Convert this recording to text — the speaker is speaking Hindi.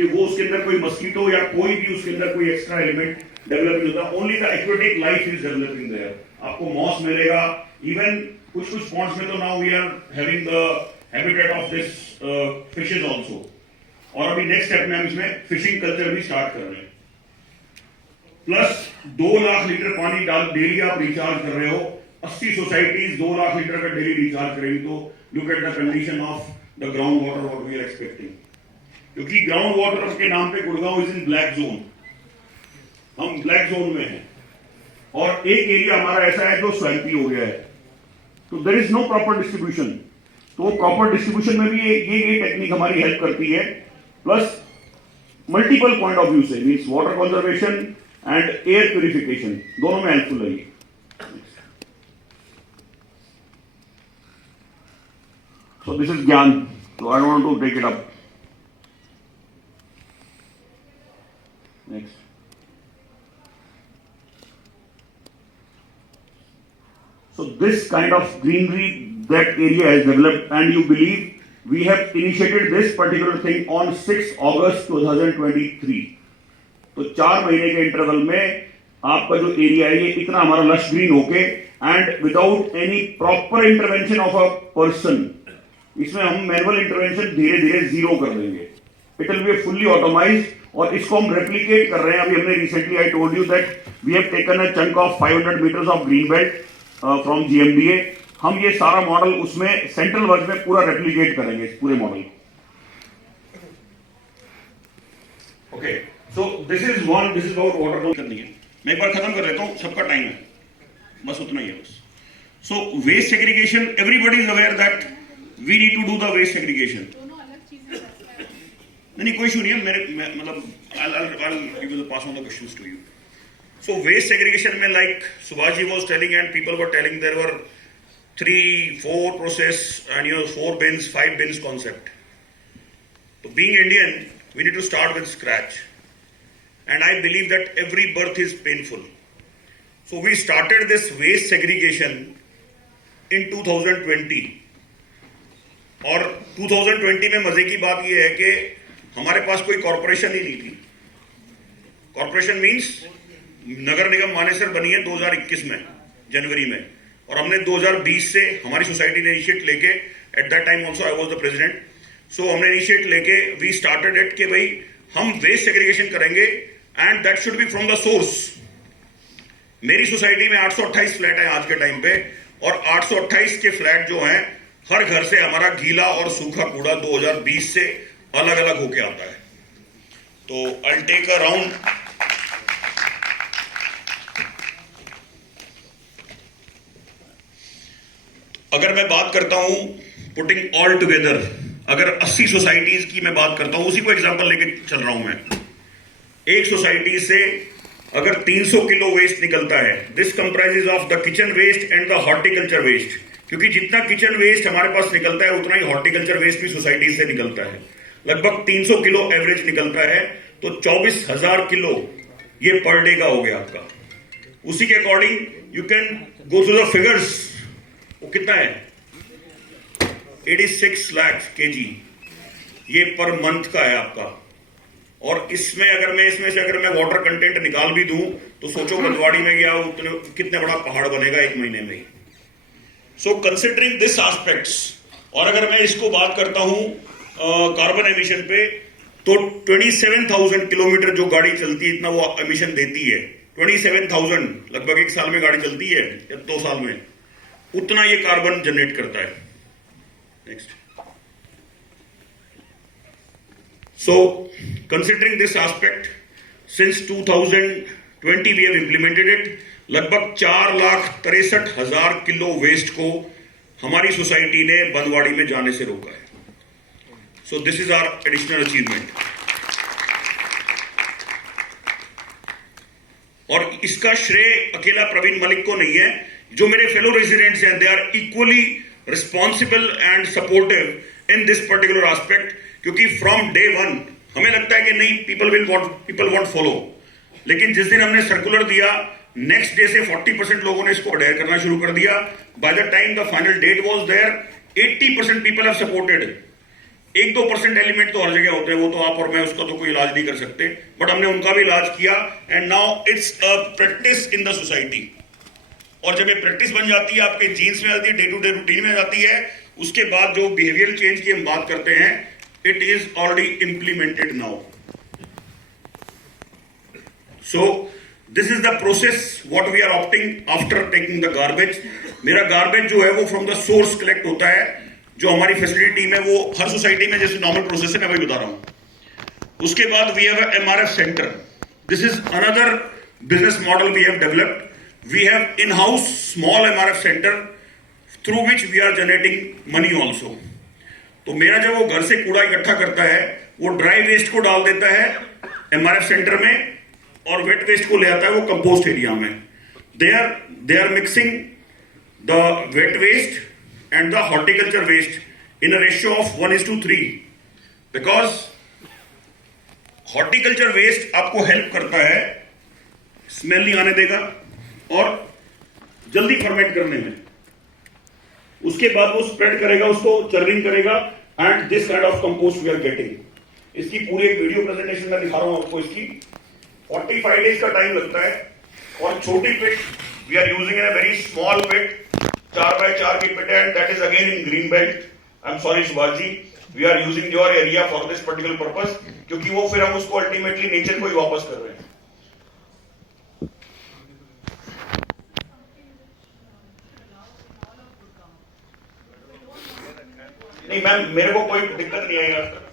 कि वो उसके अंदर कोई मस्कीटो या कोई भी उसके अंदर कोई एक्स्ट्रा एलिमेंट डेवलप नहीं होता, only the aquatic life is developing there. आपको मॉस मिलेगा, इवन कुछ कुछ पॉन्ड्स में तो now we are having the habitat of this fishes also, और अभी नेक्स्ट स्टेप में हम इसमें फिशिंग कल्चर भी स्टार्ट कर रहे हैं। प्लस 2 लाख लीटर पानी डेली आप रिचार्ज कर रहे हो, 80 सोसाइटीज 2 लाख लीटर का डेली रिचार्ज करेंगी, तो look at the condition of the ground water what we are expecting. क्योंकि ग्राउंड वाटर के नाम पे Gurgaon is in black zone, हम ब्लैक जोन में हैं, और एक एरिया हमारा ऐसा है जो स्वैम्पी हो गया है, तो there is no proper distribution. तो प्रॉपर डिस्ट्रीब्यूशन में भी ये टेक्निक हमारी हेल्प करती है, plus multiple point of view से, means water conservation and air purification, दोनों में हेल्पफुल है ये। So this is Gyan, so I don't want to take it up. Next. So this kind of greenery that area has developed, and you believe we have initiated this particular thing on 6 August 2023. तो 4 महीने के इंटरवल में आपका जो एरिया है ये इतना हमारा लश ग्रीन होके, and without any proper intervention of a person, इसमें हम मैनुअल इंटरवेंशन धीरे धीरे जीरो कर देंगे। It will be fully automised, और इसको हम रेप्लिकेट कर रहे हैं। अभी हमने recently I told you that we have taken a chunk of 500 metres of green belt from GMDA। हम ये सारा मॉडल उसमें सेंट्रल वर्ग में पूरा रेप्लिकेट करेंगे, इस पूरे model. Okay, so this is about water करनी है। मैं एक बार खत्म कर लेता हूं, सबका टाइम है, बस उतना ही है बस। So waste segregation, everybody is aware that we need to do the waste segregation. नहीं, कोई इशू नहीं है, मेरे मतलब I'll give you the pass on the questions to you. So waste segregation में, like Subhash ji was telling and people were telling, there were 3-4 process and 4 bins, 5 bins concept. So being Indian, we need to start with scratch, and I believe that every birth is painful. So we started this waste segregation in 2020, और 2020 में मजे की बात यह है कि हमारे पास कोई कॉर्पोरेशन ही नहीं थी। कॉर्पोरेशन मींस नगर निगम मानेसर बनी है 2021 में जनवरी में, और हमने 2020 से हमारी सोसाइटी ने इनिशिएट लेके, at that time also I was the president, so हमने इनिशिएट लेके वी स्टार्टेड इट कि भाई हम वेस्ट सेग्रीगेशन करेंगे, and that should be from the source. मेरी सोसाइटी में 828 फ्लैट है आज के टाइम पे, और 828 के फ्लैट जो हैं, हर घर से हमारा गीला और सूखा कूड़ा 2020 से अलग अलग होके आता है। तो आई टेक अ राउंड। अगर मैं बात करता हूं पुटिंग ऑल टुगेदर, अगर 80 सोसाइटीज की मैं बात करता हूं, उसी को एग्जांपल लेके चल रहा हूं मैं। एक सोसाइटी से अगर 300 किलो वेस्ट निकलता है, this comprises of the kitchen waste and the horticulture waste, क्योंकि जितना किचन वेस्ट हमारे पास निकलता है उतना ही हॉर्टिकल्चर वेस्ट भी सोसाइटी से निकलता है। लगभग 300 किलो एवरेज निकलता है, तो 24,000 किलो ये पर डे का हो गया आपका। उसी के according you can go through the figures, वो कितना है, 86 लाख केजी ये पर मंथ का है आपका। और इसमें अगर मैं वाटर कंटेंट निकाल भी दूं, तो सोचो बंदवाड़ी में गया उतने कितने बड़ा पहाड़ बनेगा 1 महीने में ही। सो कंसिडरिंग दिस एस्पेक्ट्स, और अगर मैं इसको बात करता हूं कार्बन एमिशन पे, तो 27,000 किलोमीटर जो गाड़ी चलती है, इतना वो एमिशन देती है। 27,000 लगभग 1 साल में गाड़ी चलती है या 2 साल में, उतना ये कार्बन जनरेट करता है। Next. So considering this aspect, since 2020 we have implemented it, लगभग 4,63,000 किलो वेस्ट को हमारी सोसाइटी ने बंदवाड़ी में जाने से रोका है। So this is our additional achievement. और इसका श्रेय अकेला प्रवीण मलिक को नहीं है, जो मेरे फेलो रेजिडेंट्स हैं, they are equally responsible and supportive in this particular aspect, क्योंकि फ्रॉम डे 1 हमें लगता है कि नहीं, पीपल वॉन्ट फॉलो, लेकिन जिस दिन हमने सर्कुलर दिया, नेक्स्ट डे से 40% लोगों ने इसको अडेयर करना शुरू कर दिया। By the time the final date was there, 80% people have supported. 1-2% element तो हर जगह होते हैं, वो तो आप और मैं उसका तो कोई इलाज नहीं कर सकते, बट हमने उनका भी इलाज किया and now it's a practice in the society. और जब ये प्रैक्टिस बन जाती है, आपके जीन्स में आती है, डे टू डे रूटीन में जाती है, उसके बाद जो बिहेवियरल चेंज की हम बात करते हैं, it is already implemented now. So this is the process what we are opting after taking the garbage. मेरा गार्बेज जो है वो फ्रॉम द सोर्स कलेक्ट होता है। जो हमारी फैसिलिटी टीम है वो हर सोसाइटी में जैसे नॉर्मल प्रोसेस है, मैं वही बता रहा हूं। उसके बाद we have a MRF centre. This is another business model we have developed. We have in-house small MRF center through which we are generating money also. तो मेरा जब वो घर से कूड़ा इकट्ठा करता है, वो ड्राई वेस्ट को डाल देता है MRF सेंटर में और वेट वेस्ट को ले आता है वो कंपोस्ट एरिया में। They are mixing the wet waste and the horticulture waste in a ratio of 1:3 because horticulture waste आपको हेल्प करता है, स्मेल नहीं आने देगा और जल्दी फर्मेंट करने में। उसके बाद वो स्प्रेड करेगा, उसको चर्निंग करेगा and this kind of compost we are getting. इसकी पूरी एक वीडियो प्रेजेंटेशन में दिखा रहा हूं आपको। इसकी 45 डेज का टाइम लगता है और छोटी pit we are using in a very small pit, 4x4 की पिट है and that is again in green belt. I am sorry Subhash ji, we are using your area for this particular purpose, क्योंकि वो फिर हम उसको अल्टीमेटली नेचर को ही वापस कर रहे हैं। नहीं मैम, मेरे को कोई दिक्कत नहीं आई आज तक।